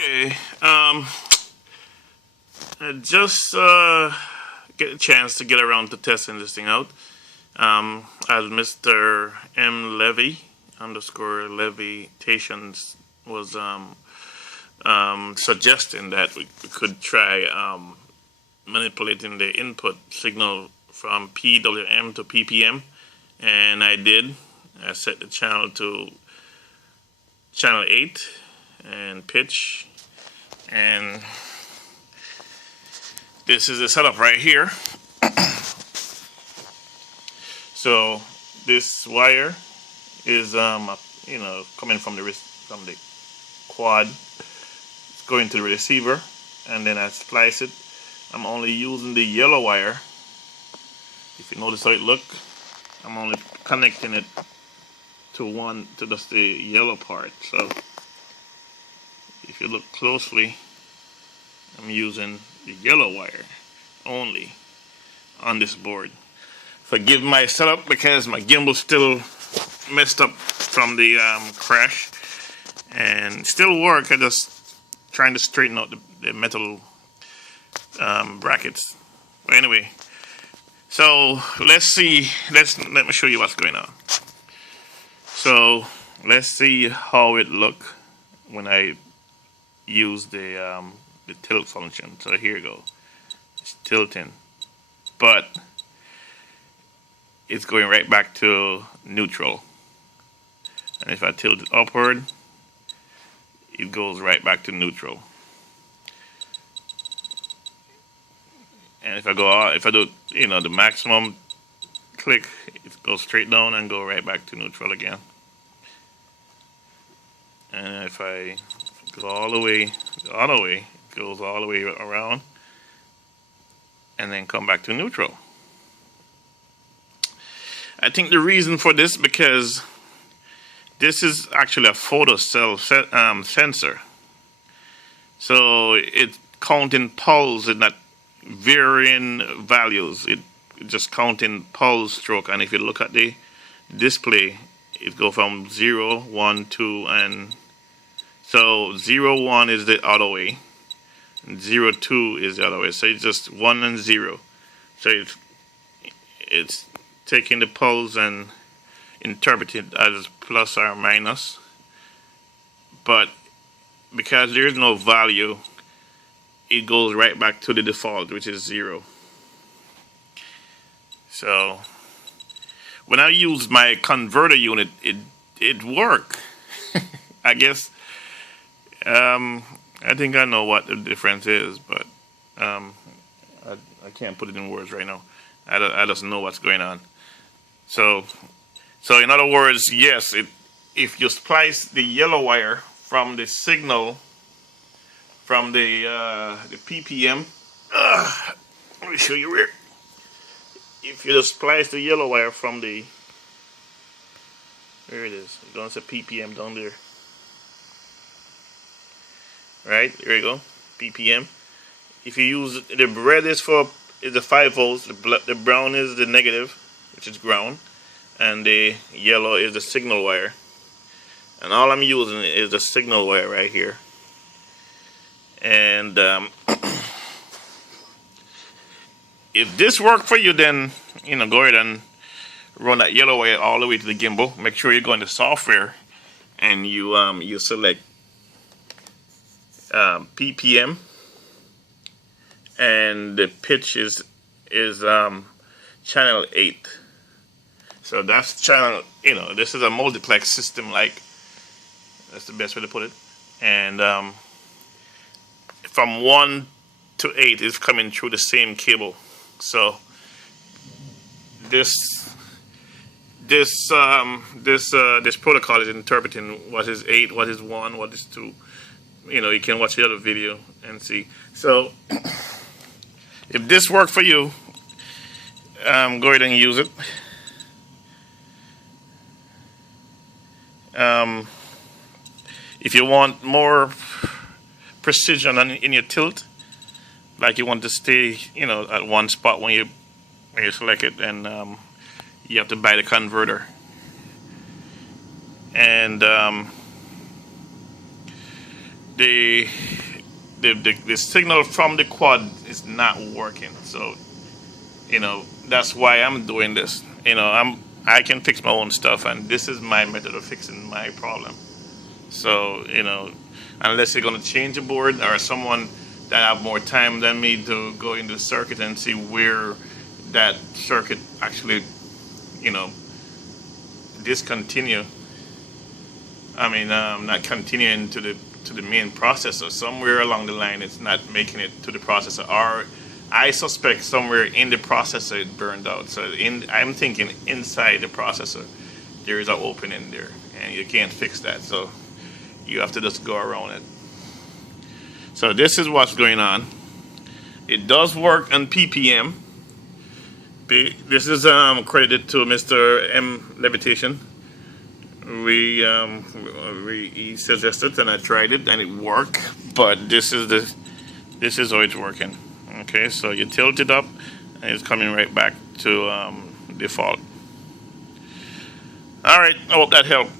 Okay, I just get a chance to get around to testing this thing out. As Mr. M. Levy underscore Levitations was suggesting that we could try manipulating the input signal from PWM to PPM, and I did. I set the channel to channel 8 and pitch, and this is the setup right here. So this wire is coming from the quad. It's going to the receiver, and then I splice it. I'm only using the yellow wire. If you notice how it look, I'm only connecting it to just the yellow part. So if you look closely, I'm using the yellow wire only on this board. Forgive my setup because my gimbal still messed up from the crash, and still work. I just trying to straighten out the metal brackets. But anyway, so let me show you what's going on. So let's see how it look when I use the tilt function. So here you go. It's tilting, but it's going right back to neutral. And if I tilt it upward, it goes right back to neutral. And if I do the maximum click, it goes straight down and go right back to neutral again. And if I go all the way the other way, it goes all the way around and then come back to neutral. I think the reason for this, because this is actually a photocell sensor. So it's counting pulse and not varying values. It just counting pulse stroke. And if you look at the display, it goes from 0, 1, 2, and so 0, 1 is the other way, and 0, 2 is the other way. So it's just 1 and 0. So it's taking the pulse and interpreting it as plus or minus. But because there is no value, it goes right back to the default, which is 0. So when I use my converter unit, it worked. I guess I think I know what the difference is, but I can't put it in words right now. I just know what's going on. So in other words, yes, if you splice the yellow wire from the signal from the PPM, let me show you where. If you just splice the yellow wire from the, there it is. It's going to say PPM down there. Right, there you go, PPM. If you use the red is the 5 volts, the brown is the negative, which is ground, and the yellow is the signal wire. And all I'm using is the signal wire right here. And if this worked for you, then go ahead and run that yellow wire all the way to the gimbal. Make sure you go into software and you select PPM, and the pitch is channel 8. So that's channel, this is a multiplex system, like, that's the best way to put it. And from 1 to 8 is coming through the same cable. So this protocol is interpreting what is 8, what is 1, what is 2. You can watch the other video and see. So if this worked for you, go ahead and use it. If you want more precision in your tilt, like you want to stay, at one spot when you select it, and you have to buy the converter. And the the signal from the quad is not working. So that's why I'm doing this. I can fix my own stuff, and this is my method of fixing my problem. So unless you're going to change a board, or someone that have more time than me to go into the circuit and see where that circuit actually discontinue. I mean, not continuing to the main processor. Somewhere along the line, it's not making it to the processor, or I suspect somewhere in the processor it burned out. So I'm thinking inside the processor there is an opening there, and you can't fix that. So you have to just go around it. So this is what's going on. It does work on PPM. This is credited to Mr. M Levitation. He suggested, and I tried it, and it worked. But this is how it's working. Okay, so you tilt it up, and it's coming right back to default. All right, I hope that helped.